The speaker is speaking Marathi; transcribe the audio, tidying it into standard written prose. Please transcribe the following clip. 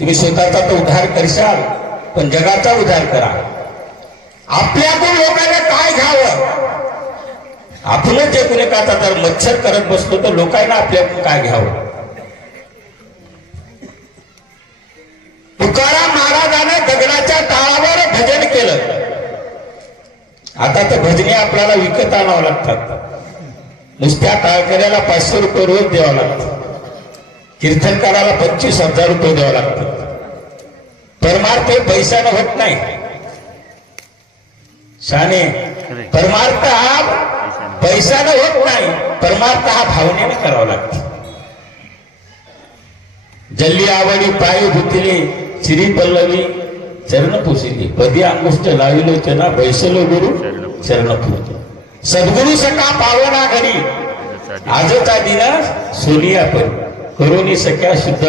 तुम्ही स्वतःचा तो उद्धार करशाल, पण जगाचा उद्धार करा. आपल्याकडून लोकांना काय घ्यावं? आपलं जे कुणी का जर मच्छर करत बसलो तर लोकांना आपल्याकडून काय घ्यावं? तुकाराम महाराजाने दगडाच्या टाळावर भजन केलं. आता तर भजने आपल्याला विकत आणावं लागतात. नुसत्या टाळकऱ्याला 500 रुपये रोज द्यावं लागतं. कीर्तनकाराला 25,000 रुपये द्यावं लागतं. परमार्थ पैशानं होत नाही शाने. परमार्थ हा पैशानं होत नाही, परमार्थ हा भावनेनं करावा लागतो. जल्ली आवडी पाय धुतले, चिरी पल्लवी चरण पुसिली, पदी अंगुष्ट लाविलो चना, बैसलो गुरु चरण पुरतो. सद्गुरु सखा पावना घरी, आजचा दिन सोनिया पण करोनी सख्या शुद्ध